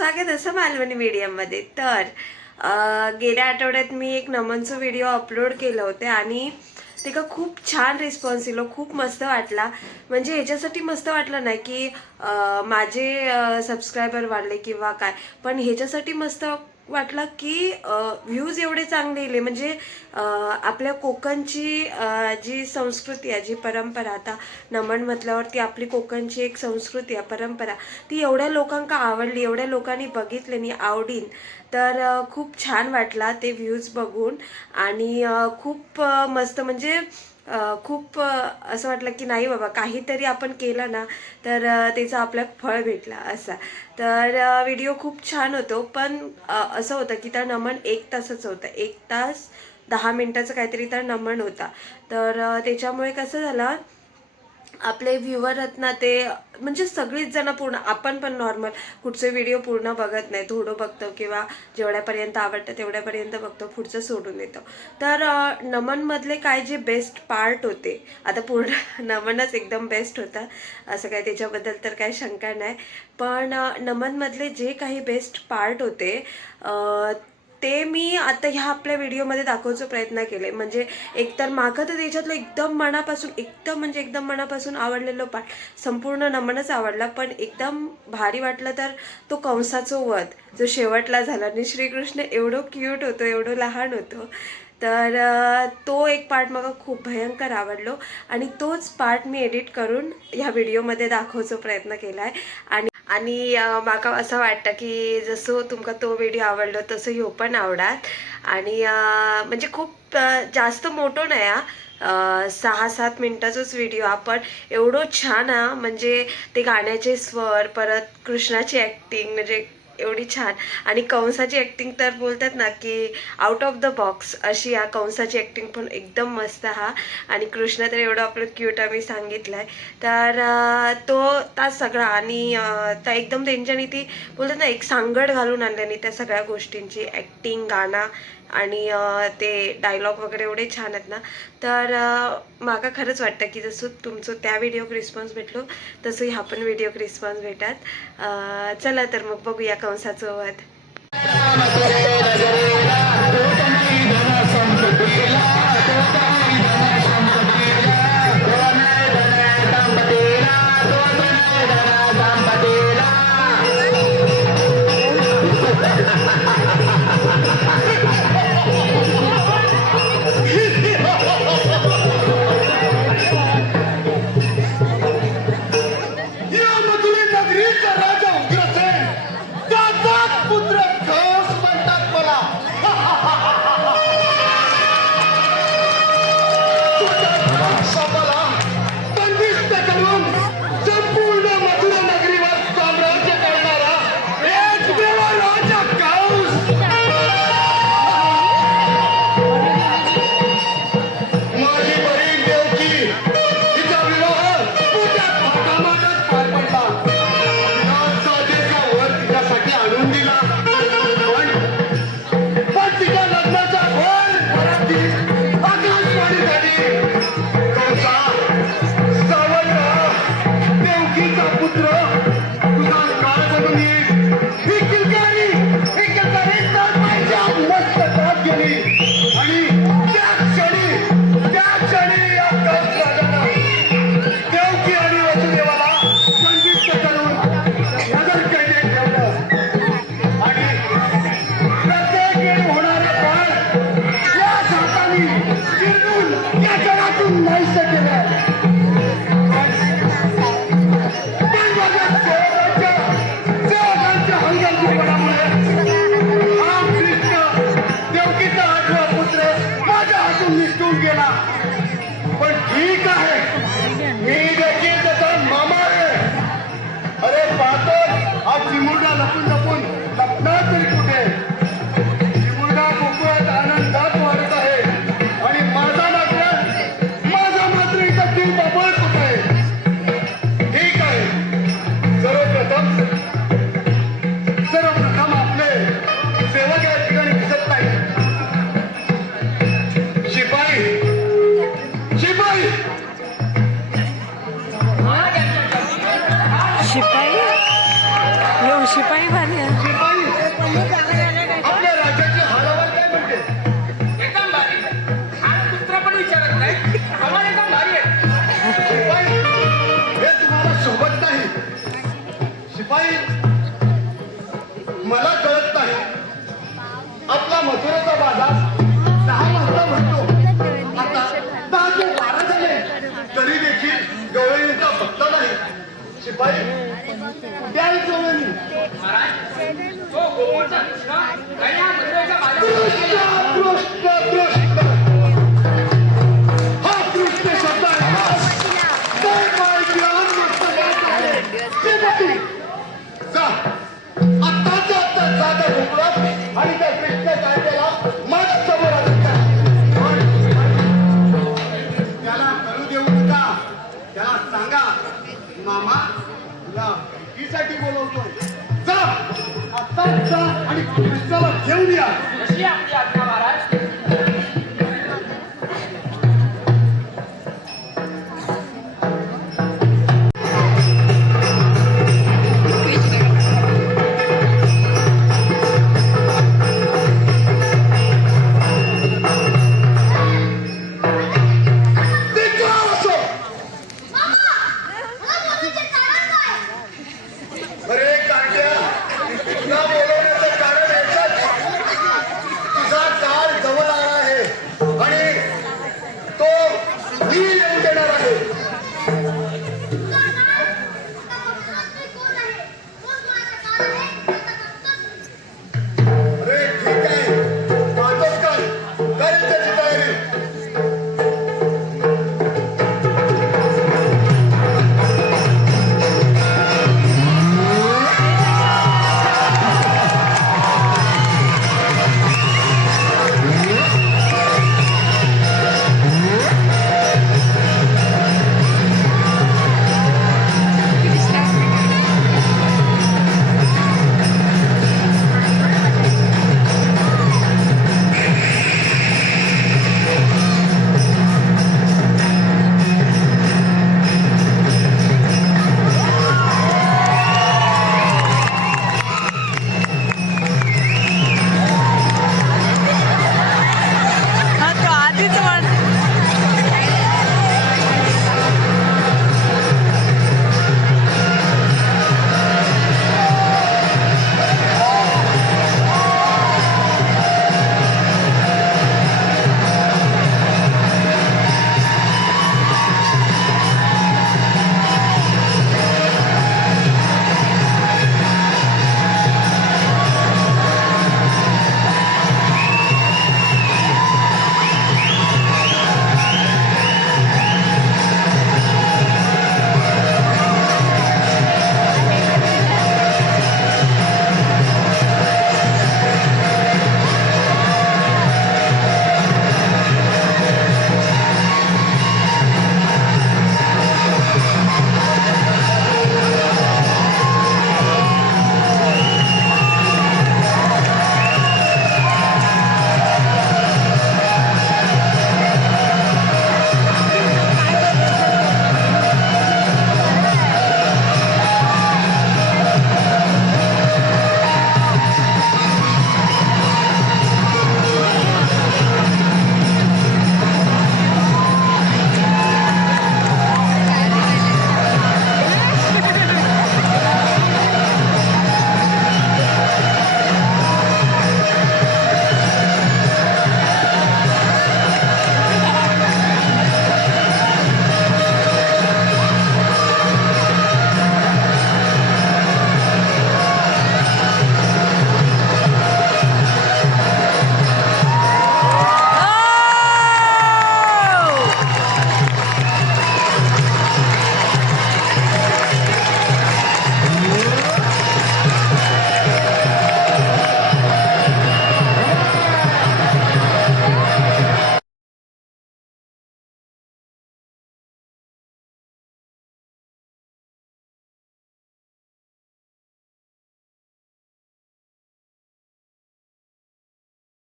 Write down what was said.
स्वागत असं मालवणी मीडियममध्ये. तर गेल्या आठवड्यात मी एक नमनचं व्हिडिओ अपलोड केलं होते आणि ते का खूप छान रिस्पॉन्स दिलो, खूप मस्त वाटला. म्हणजे ह्याच्यासाठी मस्त वाटलं नाही की माझे सबस्क्रायबर वाढले किंवा काय, पण ह्याच्यासाठी मस्त वाटलं की व्ह्यूज एवढे चांगले येले. म्हणजे आपल्या कोकणची जी संस्कृती आहे, जी परंपरा, आता नमन म्हटल्यावर ती आपली कोकणची एक संस्कृती आहे, परंपरा, ती एवढ्या लोकांका आवडली, एवढ्या लोकांनी बघितले आणि आवडीन. तर खूप छान वाटला ते व्ह्यूज बघून. आणि खूप मस्त, म्हणजे खूप असं वाटलं की नाही बाबा, काहीतरी आपण केलं ना तर त्याचं आपल्याला फळ भेटला असा. तर व्हिडिओ खूप छान होतो, पण असं होतं की त्या नमन 1 तासाचं होतं, 1 तास 10 मिनिटाचं काहीतरी तर नमन होता. तर त्याच्यामुळे कसं झालं, आपले व्ह्युअर आहेत ना ते, म्हणजे सगळीच जण पूर्ण, आपण पण नॉर्मल कुठचे व्हिडिओ पूर्ण बघत नाही, थोडं बघतो किंवा जेवढ्यापर्यंत आवडतं तेवढ्यापर्यंत बघतो, पुढचं सोडून देतो. तर नमनमधले काय जे बेस्ट पार्ट होते, आता पूर्ण नमनच एकदम बेस्ट होता असं काय, त्याच्याबद्दल तर काही शंका नाही, पण नमनमधले जे काही बेस्ट पार्ट होते ते मी आता ह्या आपल्या व्हिडिओमध्ये दाखवण्याचा प्रयत्न केले. म्हणजे एकतर मागं तर त्याच्यातलं एकदम मनापासून, एकदम म्हणजे एकदम मनापासून आवडलेलं पार्ट संपूर्ण नमनच आवडला, पण एकदम भारी वाटलं तर तो कंसाचं वध जो शेवटला झाला. आणि श्रीकृष्ण एवढं क्यूट होतो, एवढं लहान होतो. तर तो एक पार्ट मला खूप भयंकर आवडलो आणि तोच पार्ट मी एडिट करून ह्या व्हिडिओमध्ये दाखवण्याचा प्रयत्न केला आहे. आणि म्हाका असं वाटतं की जसं तुमका तो व्हिडिओ आवडलो तसं ह्यो पण आवडात. आणि म्हणजे खूप जास्त मोठं नाही हा, 6-7 मिनिटाचाच व्हिडिओ, आपण एवढं छान हा. म्हणजे ते गाण्याचे स्वर, परत कृष्णाची ॲक्टिंग म्हणजे एवढी छान. आणि कंसाची ॲक्टिंग तर बोलतात ना की आउट ऑफ द बॉक्स अशी. या कंसाची ॲक्टिंग पण एकदम मस्त हा. आणि कृष्ण तर एवढं आपलं क्यूट आम्ही सांगितलं आहे. तर तो तास सगळा, आणि त्या एकदम त्यांच्यानी ती बोलतात ना एक सांगड घालून आणल्याने त्या सगळ्या गोष्टींची ॲक्टिंग, गाणं आणि ते डायलॉग वगैरे एवढे छान आहेत ना. तर माका खरंच वाटतं की जसं तुमचं त्या व्हिडिओक रिस्पॉन्स भेटलो तसं ह्या पण व्हिडिओक रिस्पॉन्स भेटत. चला तर मग बघूया कंसाचं वध.